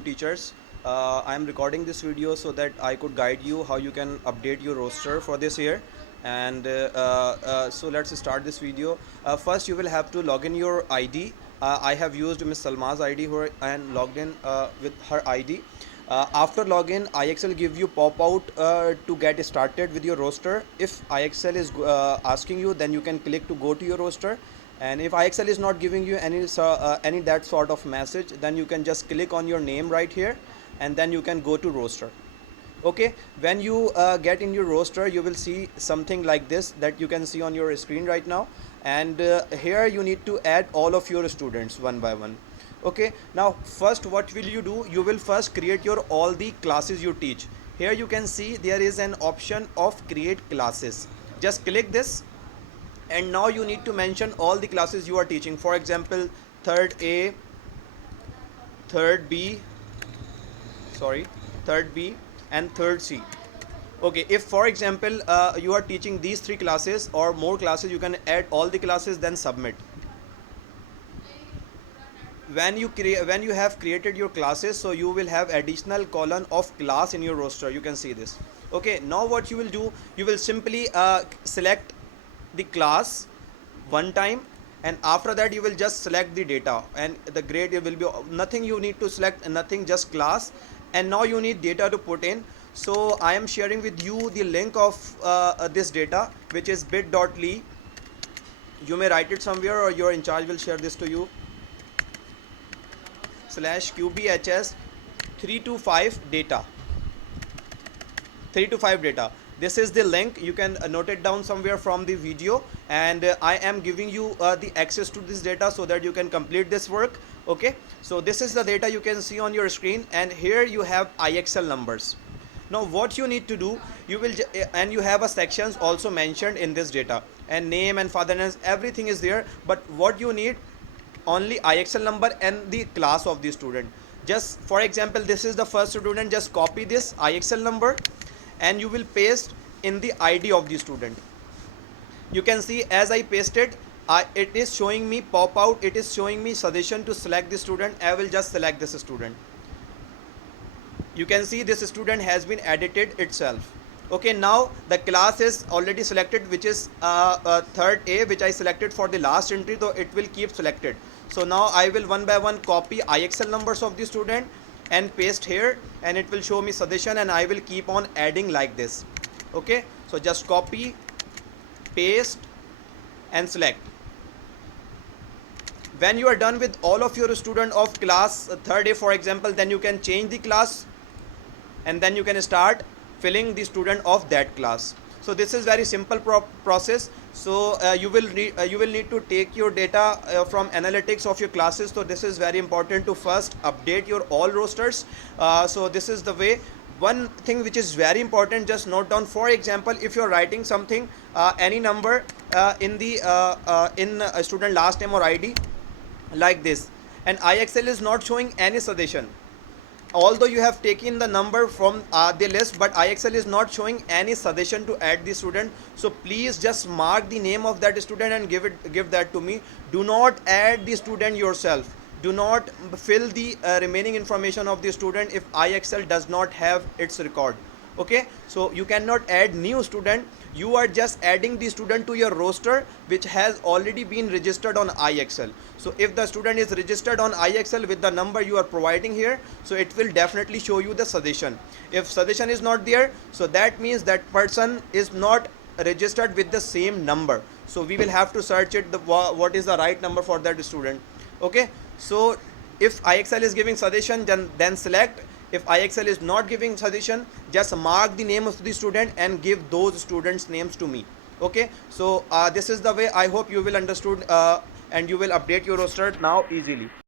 teachers. I am recording this video so that I could guide you how you can update your roster for this year. And so let's start this video. First, you will have to log in your ID. I have used Miss Salma's ID here and logged in with her ID. After login, IXL give you pop out to get started with your roster. If IXL is asking you, then you can click to go to your roster. And if IXL is not giving you any that sort of message, then you can just click on your name right here, and then you can go to roster. Okay, when you get in your roster, you will see something like this that you can see on your screen right now. And here you need to add all of your students one by one. Okay, now first what will you do? You will first create your all the classes you teach. Here you can see there is an option of create classes. Just click this, and now you need to mention all the classes you are teaching. For example, third A, third B, third B and third C. Okay, if for example you are teaching these three classes or more classes, you can add all the classes, then submit. When you have created your classes, so you will have additional column of class in your roster. You can see this. Okay, now what you will do, you will simply select the class one time, and after that you will just select the data, and the grade will be nothing you need to select, nothing, just class. And now you need data to put in. So I am sharing with you the link of this data, which is bit.ly. You may write it somewhere, or your in charge will share this to you. /QBHS 325 data. 325 data. This is the link. You can note it down somewhere from the video, and I am giving you the access to this data so that you can complete this work. Okay, so this is the data you can see on your screen, and here you have IXL numbers. Now what you need to do, you will and you have a sections also mentioned in this data, and name and father names, everything is there. But what you need, only IXL number and the class of the student. Just for example, this is the first student. Just copy this IXL number and you will paste in the ID of the student. You can see as I pasted, it is showing me pop out, it is showing me suggestion to select the student. I will just select this student. You can see this student has been edited itself. Okay, now the class is already selected, which is third A, which I selected for the last entry, so it will keep selected. So now I will one by one copy IXL numbers of the student and paste here, and it will show me suggestion, and I will keep on adding like this. Okay, so just copy, paste and select. When you are done with all of your student of class third A, for example, then you can change the class, and then you can start filling the student of that class. So this is very simple process. So you will need to take your data from analytics of your classes. So this is very important to first update your all rosters. So this is the way. One thing which is very important, just note down. For example, if you're writing something, any number in the in a student last name or ID like this, and IXL is not showing any suggestion, although you have taken the number from the list, but IXL is not showing any suggestion to add the student. So please just mark the name of that student and give that to me. Do not add the student yourself. Do not fill the remaining information of the student if IXL does not have its record. Okay, so you cannot add new student. You are just adding the student to your roster which has already been registered on IXL. So if the student is registered on IXL with the number you are providing here, so it will definitely show you the suggestion. If suggestion is not there, so that means that person is not registered with the same number. So we will have to search it, what is the right number for that student. Okay, so if IXL is giving suggestion, then select. If IXL is not giving suggestion, just mark the name of the student and give those students' names to me. Okay, so this is the way. I hope you will understood and you will update your roster now easily.